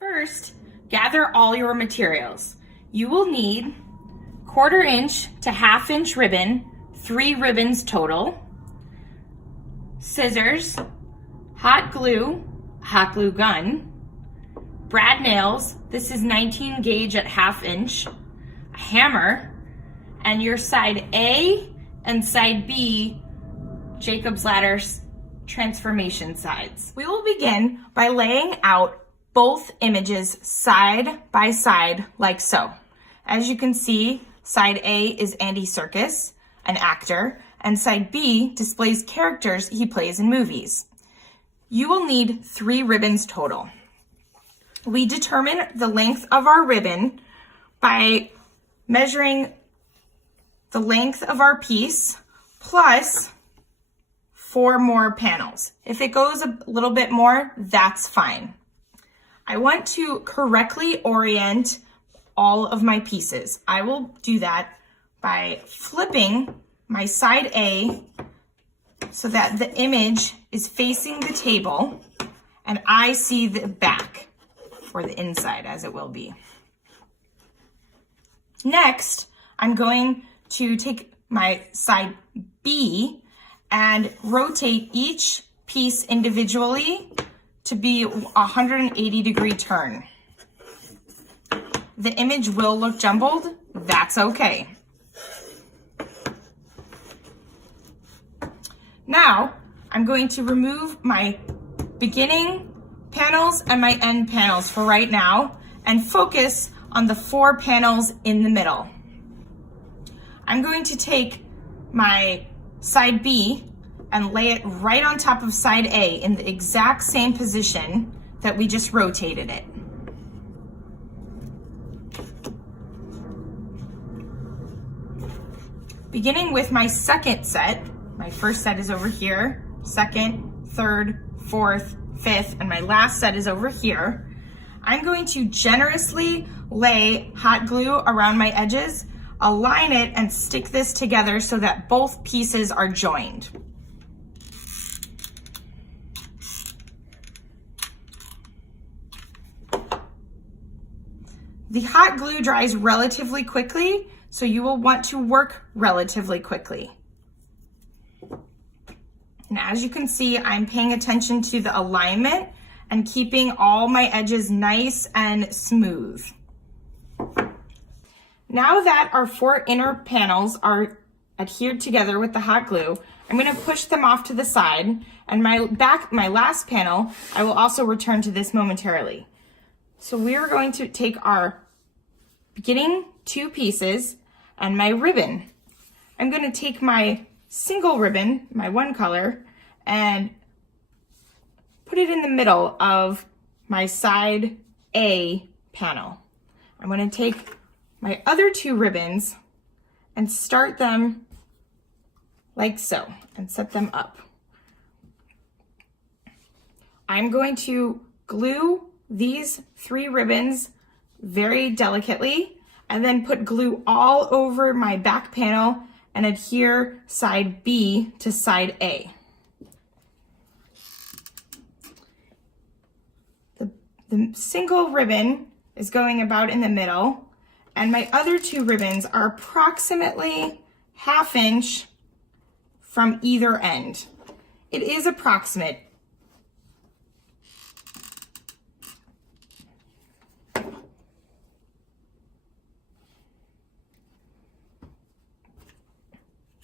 First, gather all your materials. You will need 1/4 inch to 1/2 inch ribbon, 3 ribbons total, scissors, hot glue gun, brad nails, this is 19 gauge at 1/2 inch, a hammer, and your side A and side B Jacob's Ladder transformation sides. We will begin by laying out both images side by side like so. As you can see, side A is Andy Serkis, an actor, and side B displays characters he plays in movies. You will need 3 ribbons total. We determine the length of our ribbon by measuring the length of our piece plus 4 more panels. If it goes a little bit more, that's fine. I want to correctly orient all of my pieces. I will do that by flipping my side A so that the image is facing the table and I see the back, or the inside as it will be. Next, I'm going to take my side B and rotate each piece individually to be a 180-degree turn. The image will look jumbled, that's okay. Now, I'm going to remove my beginning panels and my end panels for right now and focus on the 4 panels in the middle. I'm going to take my side B and lay it right on top of side A in the exact same position that we just rotated it. Beginning with my second set, my first set is over here, second, third, fourth, fifth, and my last set is over here. I'm going to generously lay hot glue around my edges, align it, and stick this together so that both pieces are joined. The hot glue dries relatively quickly, so you will want to work relatively quickly. And as you can see, I'm paying attention to the alignment and keeping all my edges nice and smooth. Now that our 4 inner panels are adhered together with the hot glue, I'm going to push them off to the side, and my last panel, I will also return to this momentarily. So we are going to take our beginning 2 pieces and my ribbon. I'm going to take my single ribbon, my one color, and put it in the middle of my side A panel. I'm going to take my other 2 ribbons and start them like so and set them up. I'm going to glue these 3 ribbons very delicately and then put glue all over my back panel and adhere side B to side A. The single ribbon is going about in the middle, and my other 2 ribbons are approximately 1/2 inch from either end. It is approximate.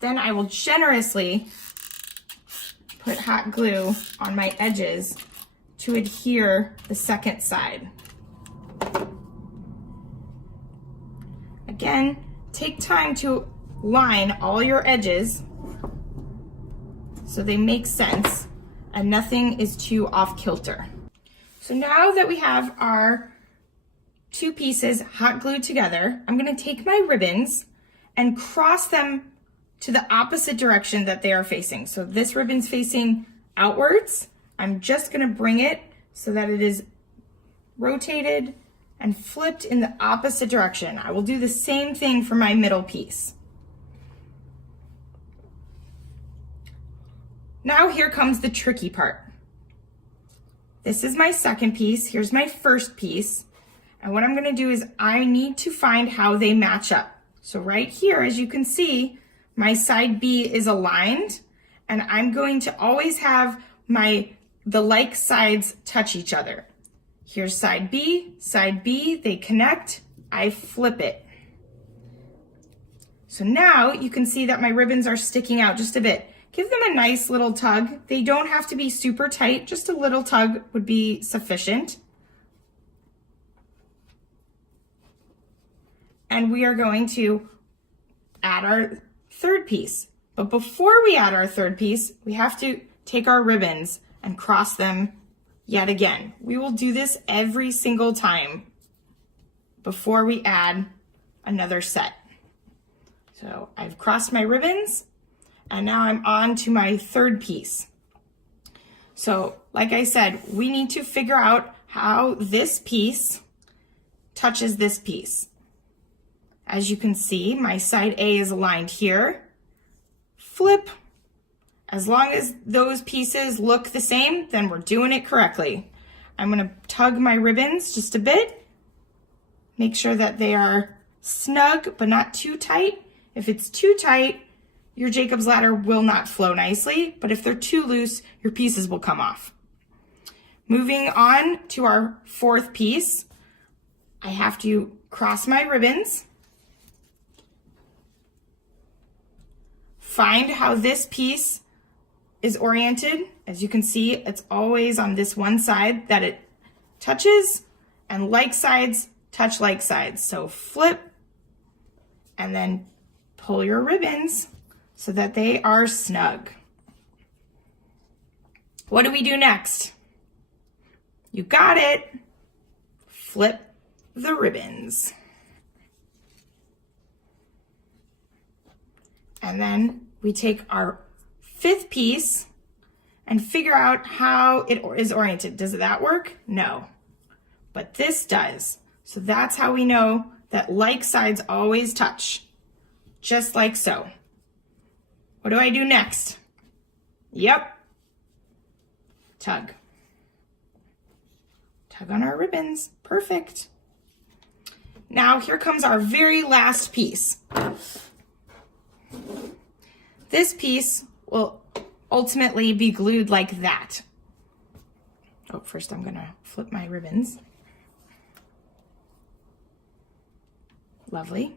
Then I will generously put hot glue on my edges to adhere the second side. Again, take time to line all your edges so they make sense and nothing is too off kilter. So now that we have our 2 pieces hot glued together, I'm going to take my ribbons and cross them to the opposite direction that they are facing. So this ribbon's facing outwards. I'm just going to bring it so that it is rotated and flipped in the opposite direction. I will do the same thing for my middle piece. Now here comes the tricky part. this is my second piece. Here's my first piece. And what I'm gonna do is I need to find how they match up. So right here, as you can see, my side B is aligned, and I'm going to always have the like sides touch each other. Here's side B, they connect, I flip it. So now you can see that my ribbons are sticking out just a bit. Give them a nice little tug. They don't have to be super tight, just a little tug would be sufficient. And we are going to add our third piece. But before we add our third piece, we have to take our ribbons and cross them yet again. We will do this every single time before we add another set. So I've crossed my ribbons, and now I'm on to my third piece. So like I said, we need to figure out how this piece touches this piece. As you can see, my side A is aligned here. Flip. As long as those pieces look the same, then we're doing it correctly. I'm gonna tug my ribbons just a bit. Make sure that they are snug, but not too tight. If it's too tight, your Jacob's ladder will not flow nicely, but if they're too loose, your pieces will come off. Moving on to our fourth piece, I have to cross my ribbons. Find how this piece is oriented. As you can see, it's always on this one side that it touches, and like sides touch like sides. So flip and then pull your ribbons so that they are snug. What do we do next? You got it. Flip the ribbons. And then we take our fifth piece and figure out how it is oriented. Does that work? No, but this does. So that's how we know that like sides always touch, just like so. What do I do next? Yep, tug. Tug on our ribbons, perfect. Now here comes our very last piece. This piece will ultimately be glued like that. Oh, first I'm gonna flip my ribbons. Lovely.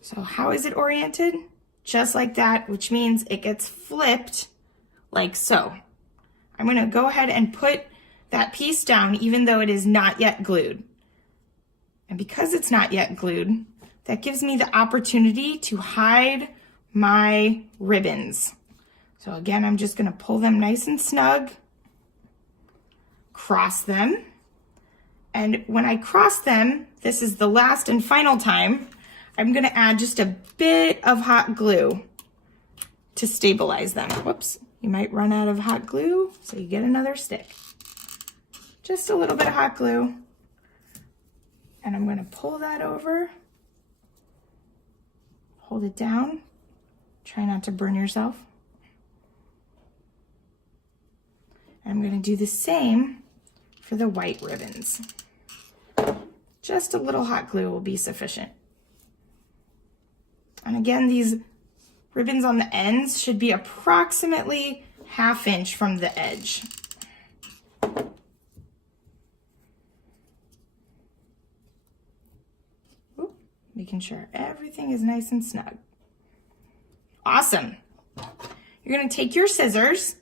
So how is it oriented? Just like that, which means it gets flipped like so. I'm gonna go ahead and put that piece down even though it is not yet glued. And because it's not yet glued, that gives me the opportunity to hide my ribbons. So again, I'm just gonna pull them nice and snug, cross them, and when I cross them, this is the last and final time, I'm gonna add just a bit of hot glue to stabilize them. Whoops, you might run out of hot glue, so you get another stick. Just a little bit of hot glue, and I'm gonna pull that over, hold it down. Try not to burn yourself. And I'm gonna do the same for the white ribbons. Just a little hot glue will be sufficient. And again, these ribbons on the ends should be approximately 1/2 inch from the edge. Ooh, making sure everything is nice and snug. Awesome. You're gonna take your scissors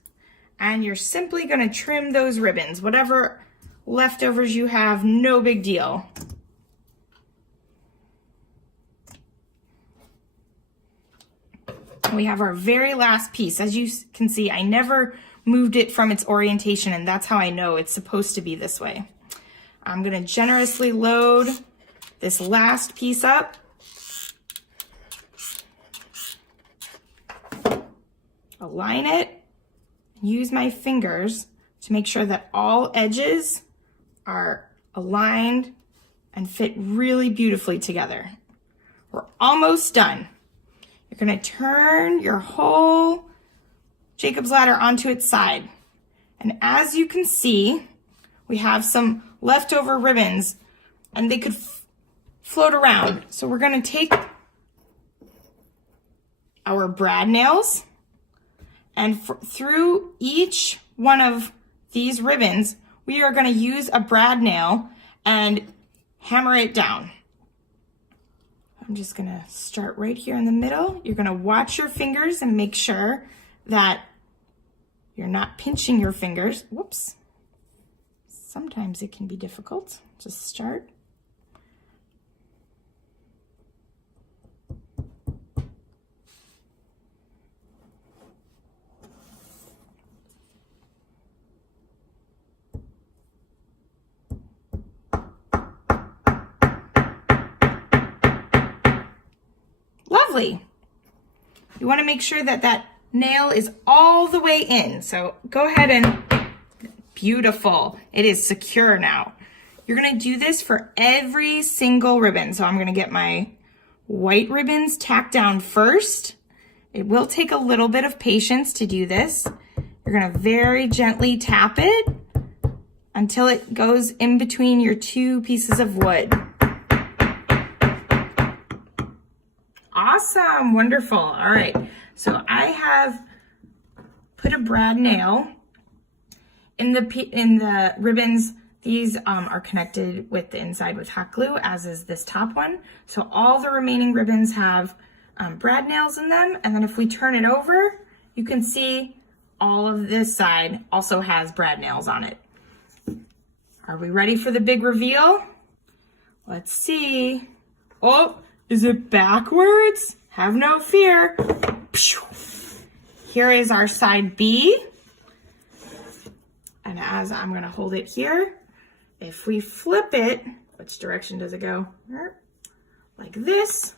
and you're simply gonna trim those ribbons. Whatever leftovers you have, no big deal. And we have our very last piece. As you can see, I never moved it from its orientation, and that's how I know it's supposed to be this way. I'm gonna generously load this last piece up. Align it, use my fingers to make sure that all edges are aligned and fit really beautifully together. We're almost done. You're gonna turn your whole Jacob's ladder onto its side. And as you can see, we have some leftover ribbons and they could float around. So we're gonna take our brad nails and through each one of these ribbons, we are gonna use a brad nail and hammer it down. I'm just gonna start right here in the middle. You're gonna watch your fingers and make sure that you're not pinching your fingers. Whoops. Sometimes it can be difficult. Just start. Lovely. You want to make sure that that nail is all the way in. So go ahead and, beautiful. It is secure now. You're going to do this for every single ribbon. So I'm going to get my white ribbons tacked down first. It will take a little bit of patience to do this. You're going to very gently tap it until it goes in between your two pieces of wood. Awesome, wonderful. All right, so I have put a brad nail in the ribbons. These are connected with the inside with hot glue, as is this top one. So all the remaining ribbons have brad nails in them. And then if we turn it over, you can see all of this side also has brad nails on it. Are we ready for the big reveal? Let's see. Oh, is it backwards? Have no fear. Here is our side B. And as I'm gonna hold it here, if we flip it, which direction does it go? Like this,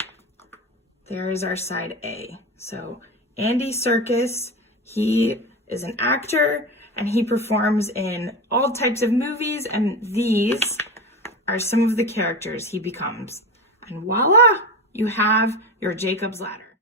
there is our side A. So Andy Serkis, he is an actor and he performs in all types of movies, and these are some of the characters he becomes. And voila, you have your Jacob's Ladder.